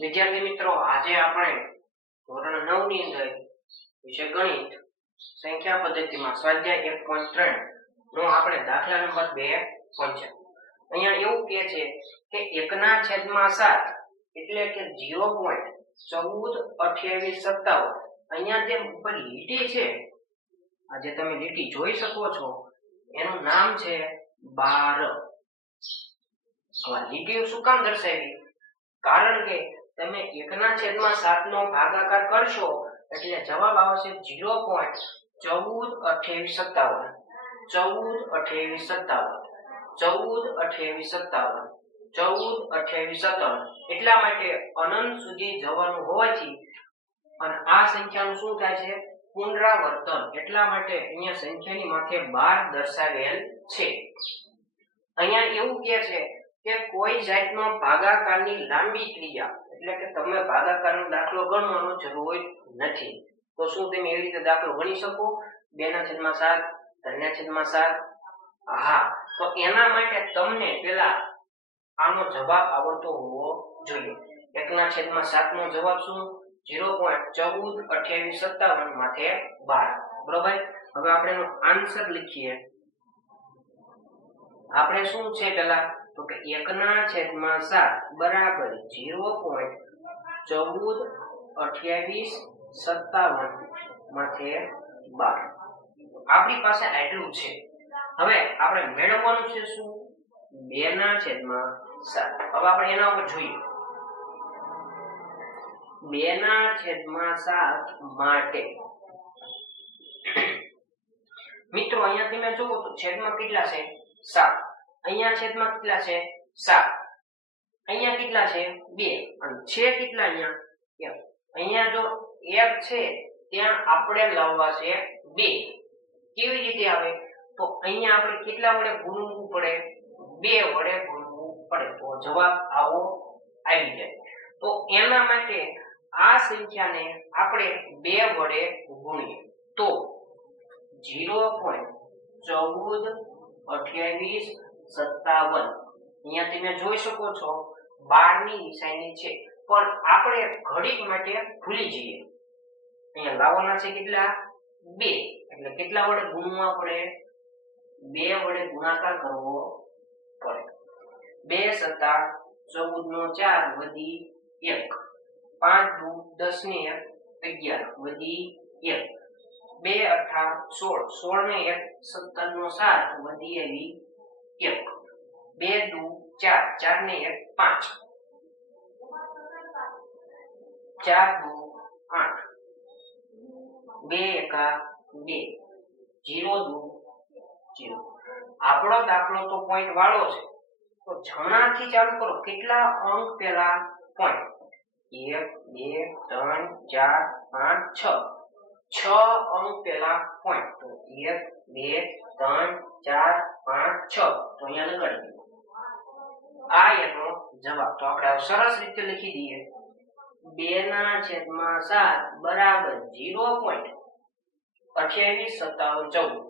વિદ્યાર્થી મિત્રો, આજે આપણે ધોરણ 9 ની અંદર વિષય ગણિત સંખ્યા પદ્ધતિમાં સ્વાધ્યાય 1.3 નો આપણે દાખલા નંબર 2 પહોંચ્યા. અહીંયા એવું કહે છે કે 1/7 એટલે કે 0.142857. અહીંયા જે ઉપર લીટી છે, આ જે તમે લીટી જોઈ શકો છો એનું નામ છે 12. હવે લીટીઓ શું કામ દર્શાવી? કારણ કે તમે 1/7 નો ભાગાકાર કરશો એટલે જવાબ આવશે 0.142857. 142857 એટલા માટે અનંત સુધી જવાનું હોવાથી અને આ સંખ્યાનું શું થાય છે? પુનરાવર્તન. એટલા માટે અહીંયા સંખ્યાની માથે 12 દર્શાવેલ છે. અહીંયા એવું કહે છે કે કોઈ જાતનો ભાગાકારની લાંબી ક્રિયા, એટલે કે તમે ભાગાકારનો દાખલો ગણવાનો જરૂર નથી. તો શું તમે એવી રીતે દાખલો ગણી શકો? 2/7, 3/7? હા, તો એના માટે તમને પેલા આનો જવાબ આવડતો હોવો જોઈએ. 1/7 નો જવાબ શું? 0.142857 માથે 12. બરોબર. હવે આપણે એનો આન્સર લીખીએ. આપણે શું છે પેલા તો કે 1/7 બરાબર 0.142857 માથે 12. આપણી પાસે આટલું છે. હવે આપણે મેળવવાનું છે શું? 2/7. હવે આપણે એના ઉપર જોઈએ. 2/7 માટે મિત્રો અહીંયા તમે જુઓ તો છેદમાં કેટલા છે? 7. અહીંયા છેદમાં કેટલા છે? 7. અહીંયા કેટલા છે? 2. અને છે કેટલા અહીંયા? 1. અહીંયા જો 1 છે ત્યાં આપણે લાવવા છે 2. કેવી રીતે આવે? તો અહીંયા આપણે કેટલા વડે ગુણવું પડે? 2 વડે ગુણવું પડે. તો જવાબ આવો આવી જાય. તો એના માટે આ સંખ્યાને આપણે 2 વડે ગુણીએ તો 0.142857. અહીંયા તમે જોઈ શકો છો 12 ની નિશાની છે, પણ આપણે ઘડીક માટે ભૂલી જઈએ. અહીંયા લાવવાના છે કેટલા? 2. એટલે કેટલા વડે ગુણવા પડે? 2 વડે ગુણાકાર કરવો પડે. 2 × 14 નો 4 વધી 1. 5 × 10 ને 11 વધી 1. 2 × 8 = 16. 16 ને 1 17 નો 7 વધી આવી 1. 2 × 2 = 4. 4 ને 1 5. 4 × 2 = 8. 2 × 2 0 × 0. આપણો દાખલો તો પોઈન્ટ વાળો છે, તો જમણાથી ચાલુ કરો. કેટલા અંક પહેલા પોઈન્ટ? 1 2 3 4 5 6. 6 અંક પહેલા પોઈન્ટ. તો 1 2 3 4 5 6. તો અહીંયા લગાડી દો. આ એનો જવાબ. તો આપણે સરસ રીતે લખી દઈએ. 2/7 બરાબર 0.285714.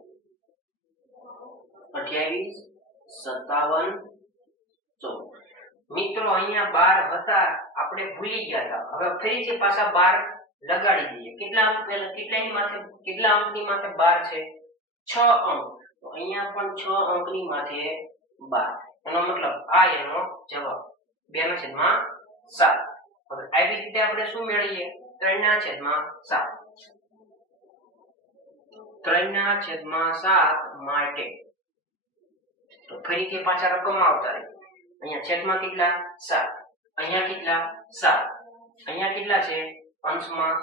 285714. મિત્રો અહીંયા 12 હતા, આપણે ભૂલી ગયા હતા. હવે ફરીથી પાછા 12 લગાડી દઈએ. કેટલા અંક પહેલા કેટલા અંકની માથે 12 છે? 6 અંક. તો અહીંયા પણ 6 અંકની માથે 12. એનો મતલબ આ એનો જવાબ 2/7. હવે આવી રીતે આપણે શું મેળવીએ? 3/7. 3/7 માટે તો ફરીથી પાછા રકમ આવતા રહે. અહીંયા છેદમાં કેટલા? 7. અહીંયા કેટલા? 7. અહીંયા કેટલા છે? અંશમાં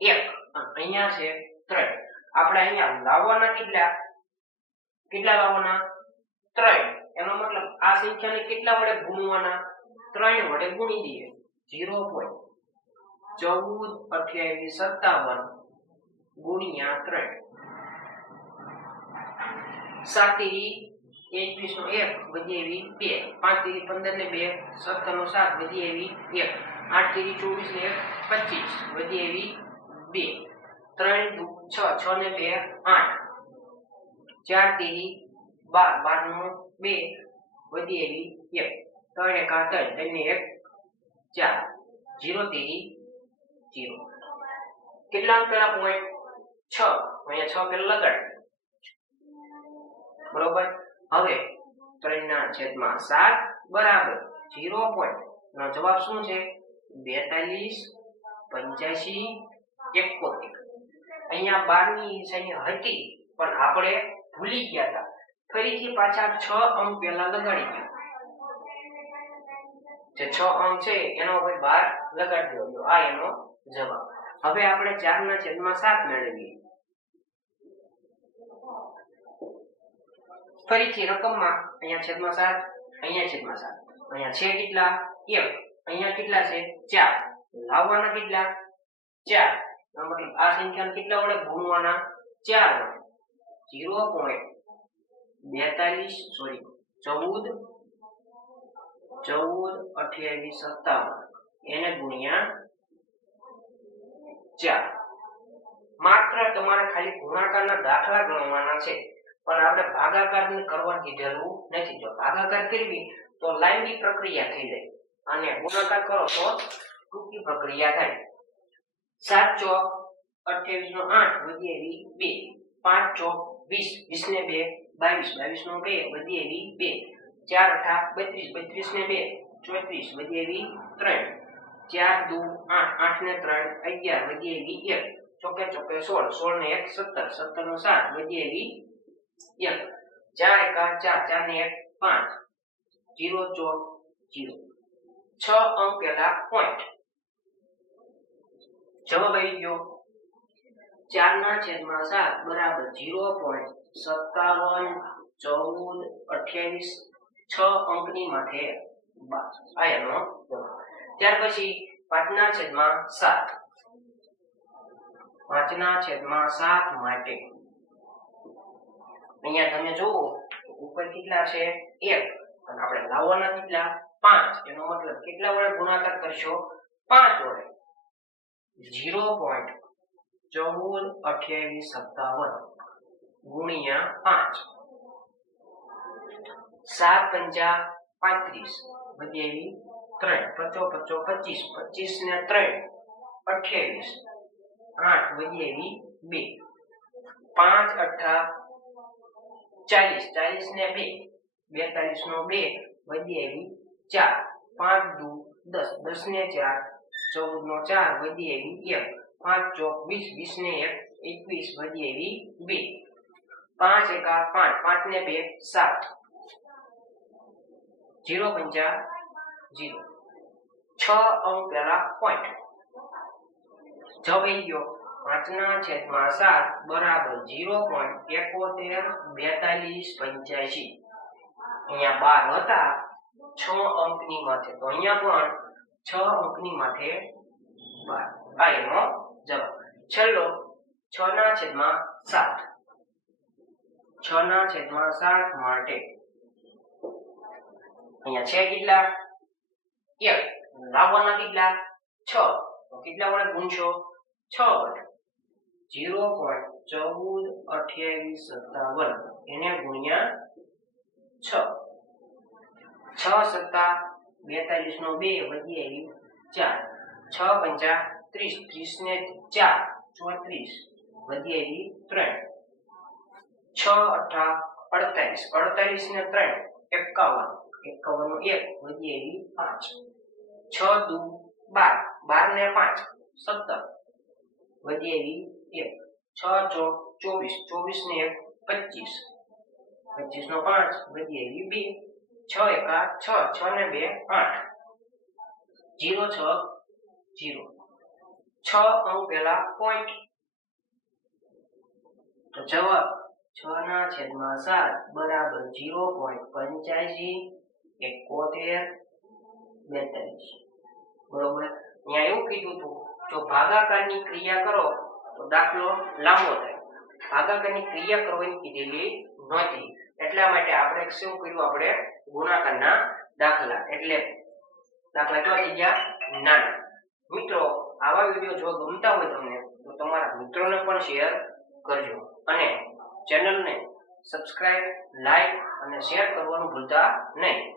1. અને અહીંયા છે 3. આપણે અહીંયા લાવવાના કેટલા લાવવાના? 3. એનો મતલબ આ સંખ્યાને કેટલા વડે ગુણવાના? 3 વડે ગુણી દઈએ. 0.142857 ગુણ્યા 3. 7 × 21 નો 1 વધી આવી 2. 5 × 15 ને 2 17 નો 7 વધી આવી 1. 8 × 24 ને 1 25 વધી આવી 2. 3 × 6 6 ને 2 8. 4 × 12 12 નો 2 વધી આવી 1. 3 × 1 3 ને 1 4 0 તેરી 0 કેટલા અંક પેલા પોઈન્ટ 6 અહીંયા 6 પેલા લગાડ બરોબર હવે 3/7 બરાબર 0 પોઈન્ટ નો જવાબ શું છે 42 85 71 અહીંયા 12 ની નિશાની હતી પણ આપણે ભૂલી ગયા હતા ફરીથી પાછા 6 અંક પહેલા લગાડી ગયા જે 6 અંક છે એનો ઉપર 12 લગાડી દો આ એનો જવાબ હવે આપણે 4/7 મેળવીએ ફરીથી રકમમાં અહીંયા છેદમાં 7 અહીંયા છેદમાં 7 અહીંયા છે કેટલા 1 અહીંયા કેટલા છે 4 લાવવાના કેટલા 4 મતલબ આ સંખ્યાને કેટલા વડે ગુણવાના 4 વડે 14 28 57 એને ગુણ્યા 4 માત્ર તમારે ખાલી ગુણાકારના દાખલા ગણવાના છે પણ આપણે ભાગાકાર કરવાની જરૂર નથી જો ભાગાકાર કરવી તો લાઈનની પ્રક્રિયા થઈ જાય અને ગુણાકાર કરો તો ટૂંકી પ્રક્રિયા થાય 7 ચોક 28 નો 8 વધી એવી 2 5 ચોક 20 20 ને 2 22 22 નો 2 વધી એવી 2 4 8 32 32 ને 2 34 વધી એવી 3 4 2 8 8 ને 3 11 વધી એવી 1 ચોકે ચોકે 16 16 ને 1 17 17 નો 7 વધી એવી 1 4 1 4 4 ને 1 5 0 ચોક 0 6 અંક પહેલા પોઈન્ટ જવાબ આવી ગયો 4/7 બરાબર 0.57 14 28 6 અંકની માથે 12 આ એનો જવાબ ત્યાર પછી 5/7 5/7 માટે અહીંયા તમે જુઓ ઉપર કેટલા છે 1 અને આપણે લાવવાના કેટલા 5 એનો મતલબ કેટલા વડે ગુણાકાર કરશો 5 વડે 0.142857 ગુણ્યા 5 7 5 35 વધી એવી 3 55 25 25 ને 3 28 8 વધી એવી 2 5 8 40 40 ને 2 42 નો 2 વધી એવી 4 5 2 10 10 ને 4 14 નો 4 વધી એવી 1 5 ચોક 20 20 ને 1 21 વધી એવી 2 5 1 5 5 ને 2 7 0.50 6 અંક પહેલા પોઈન્ટ જવાબ આવી ગયો 5/7 બરાબર 0.714285 અહીંયા 12 હતા 6 અંકની માથે તો અહીંયા પણ 6 અંકની માથે 12 આ એનો જવાબ છેલ્લો 6/7 6/7 માટે અહીંયા છે કેટલા 1 લાવવાના કેટલા 6 તો કેટલા વડે ગુણશો 6 વડે 0.142857 એને ગુણ્યા 6 6 7 42 નો 2 વધી આવી 4 6 5 30 30 ને 4 34 વધી આવી 3 6 8 48 48 ને 3 51 51 નો 1 વધી આવી 5 6 2 12 12 ને 5 17 વધી આવી 1 6 ચોક 24 24 ને 1 25 25 નો 5 વધી આવી 2 6 1 6 6 ને 2 8 0 6 0 6 અંક પહેલા પોઈન્ટ તો જવાબ 6/7 બરાબર 0.85 71 42 બરોબર અહીંયા એવું કીધું હતું જો ભાગાકારની ક્રિયા કરો તો દાખલો લાંબો થાય ભાગાકારની ક્રિયા કરવાની કીધેલી નહોતી એટલા માટે આપણે શું કર્યું આપણે ગુણાકારના દાખલા એટલે દાખલા કેવા થઈ ગયા નાના મિત્રો આવા વિડિયો જો ગમતા હોય તમને તો તમારા મિત્રોને પણ શેર કરજો અને ચેનલને સબસ્ક્રાઇબ લાઈક અને શેર કરવાનું ભૂલતા નહીં